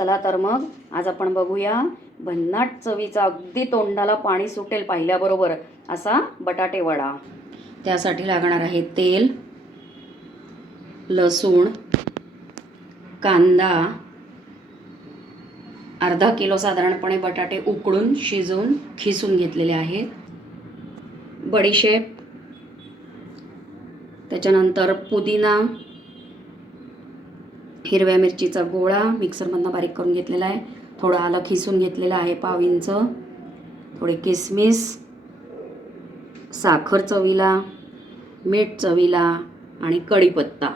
चला तर मग आज आपण बघूया भन्नाट चवीचा अगदी तोंडाला पाणी सुटेल पाहिल्याबरोबर असा बटाटे वडा. त्यासाठी लागणार आहे तेल लसूण कांदा अर्धा किलो साधारणपणे बटाटे उकडून शिजवून खिसून घेतलेले आहेत. बडीशेप त्याच्यानंतर पुदिना हिरव्या मिरचीचा गोळा मिक्सरमधनं बारीक करून घेतलेला आहे. थोडं आलं खिसून घेतलेलं आहे पाव इंच थोडे किसमिस साखर चवीला मीठ चवीला आणि कढीपत्ता.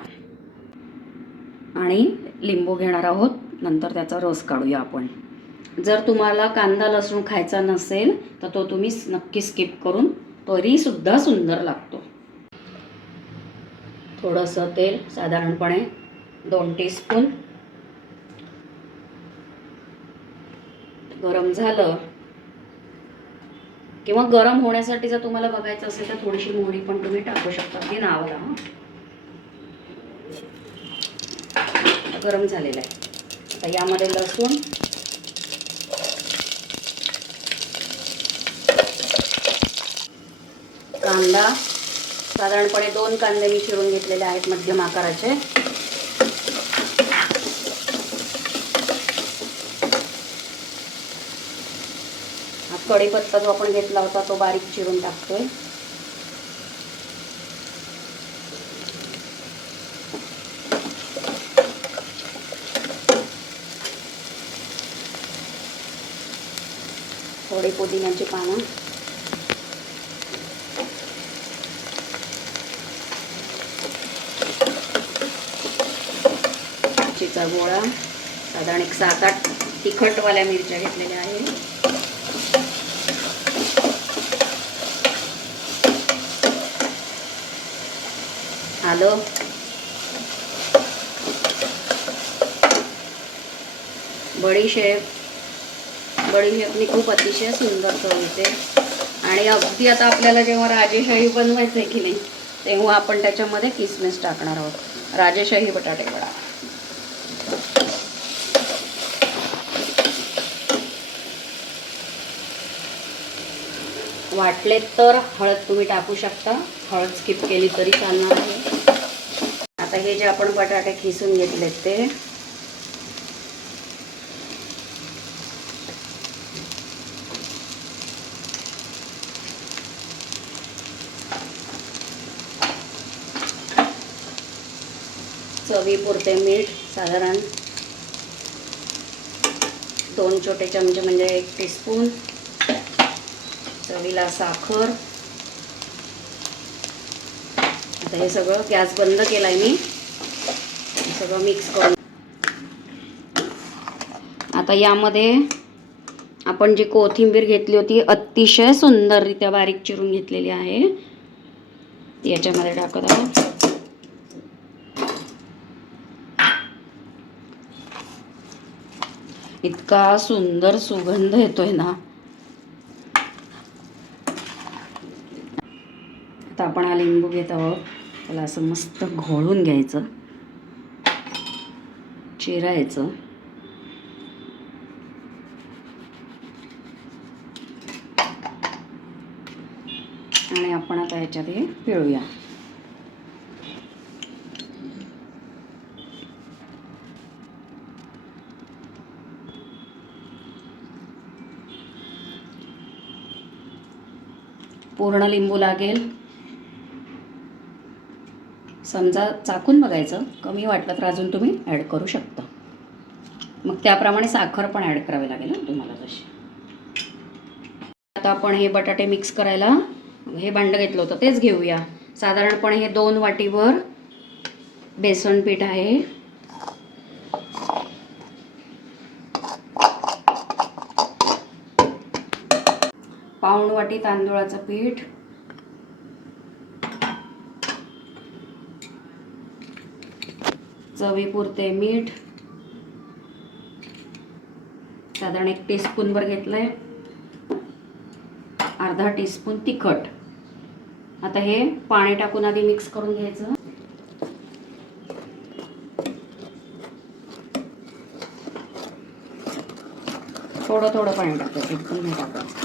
आणि लिंबू घेणार आहोत. नंतर त्याचा रस काढूया आपण. जर तुम्हाला कांदा लसूण खायचा नसेल तर तो तुम्ही नक्की स्किप करून तरीसुद्धा सुंदर लागतो. थोडंसं तेल साधारणपणे दोन टीस्पून गरम झालं. किंवा गरम होण्यासाठी जर तुम्हाला बघायचं असेल तर थोडीशी मोहरी पण तुम्ही टाकू शकता. ती नावाला गरम झालेलं आहे. आता यामध्ये लसूण. कांदा. साधारणपणे दोन कांदे मी चिरून घेतलेले आहेत मध्यम आकाराचे हा कढीपत्ता जो आपण घेतला होता तो बारीक चिरून टाकतोय. थोडी पुदिन्याची पानं. मिरचीचा गोळा. साधारण एक सात आठ तिखटवाल्या मिरच्या घेतलेल्या आहेत. आलं बडीशेप बडीशेपनी खूप अतिशय सुंदर चव येते. आणि अगदी आता आपल्याला जेव्हा राजेशाही बनवायचं आहे की नाही तेव्हा आपण त्याच्यामध्ये किसमिस टाकणार आहोत. राजेशाही बटाटे वडा. वाटले तर हळद तुम्ही टाकू शकता. हळद स्किप केली तरी चालणार आहे आता हे जे आपण बटाटे खिसून घेतलेत ते. चवीपुरते मीठ साधारण दोन छोटे चमचे म्हणजे एक टीस्पून चवीला साखर. आता हे सगळं गॅस बंद केलाय मी. सगळं मिक्स करून. आता यामध्ये आपण जी कोथिंबीर घेतली होती अतिशय सुंदररित्या बारीक चिरून घेतलेली आहे. याच्यामध्ये टाकत आहोत. इतका सुंदर सुगंध येतोय ना. आता आपण हा लिंबू घेत आहोत. त्याला असं मस्त घोळून घ्यायचं. चिरायचं. आणि आपण आता ह्याच्यात हे पिळूया. पूर्ण लिंबू लागेल. समजा चाकून बघायचं कमी वाटलं तर अजून तुम्ही ॲड करू शकता. मग त्याप्रमाणे साखर पण ॲड करावी लागेल ना तुम्हाला तशी आता आपण हे बटाटे मिक्स करायला हे भांडं घेतलं होतं तेच घेऊया. साधारणपणे हे दोन वाटीवर बेसन पीठ आहे. पाऊण वाटी तांदूळाचं पीठ. चवीपुरते मीठ. साधारण एक टीस्पूनभर घेतलंय. अर्धा टीस्पून तिखट. आता हे पाणी टाकून आधी मिक्स करून घ्यायचं. थोडं थोडं पाणी टाकायचं एकदम नाही टाकायचं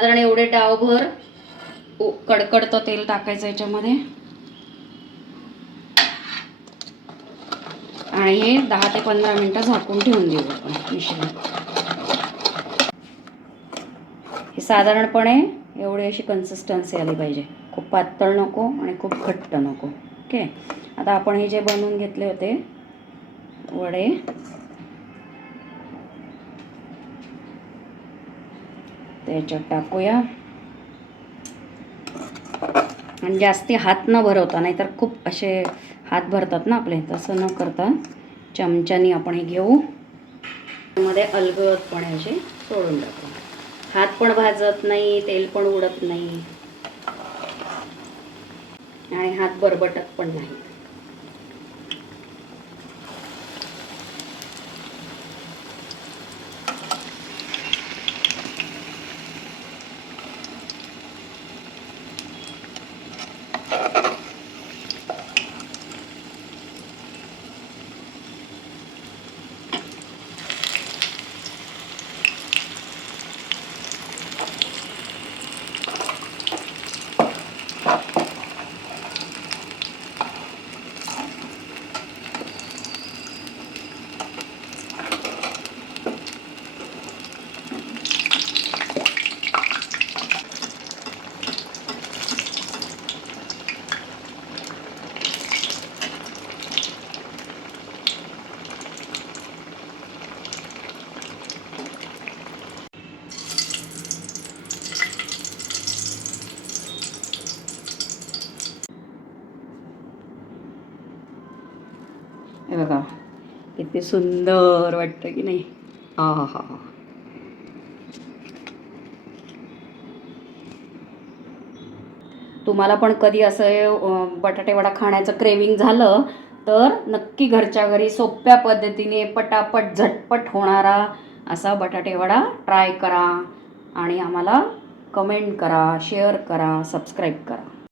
साधारण एवढे डावभर कडकडतं तेल टाकायचं याच्यामध्ये. आणि हे दहा ते पंधरा मिनटं झाकून ठेवून देऊ आपण मिश्रण. हे साधारणपणे एवढी अशी कन्सिस्टन्सी आली पाहिजे. खूप पातळ नको आणि खूप घट्ट नको. ओके? आता आपण हे जे बनवून घेतले होते वडे त्याच्यात टाकूया. आणि जास्ती हात न भरवता नाहीतर खूप असे हात भरतात ना आपले तसं न करता चमच्यानी आपण हे घेऊ. मध्ये अलगदपणे असे सोडून टाकू. हात पण भाजत नाही तेल पण उडत नाही. आणि हात बरबटत पण नाही हे बघा. किती सुंदर वाटतं की नाही? हा हा हा. तुम्हाला पण कधी असं बटाटेवडा खाण्याचं क्रेविंग झालं तर नक्की घरच्या घरी सोप्या पद्धतीने पटापट झटपट होणारा असा बटाटेवडा ट्राय करा आणि आम्हाला कमेंट करा शेअर करा सबस्क्राईब करा.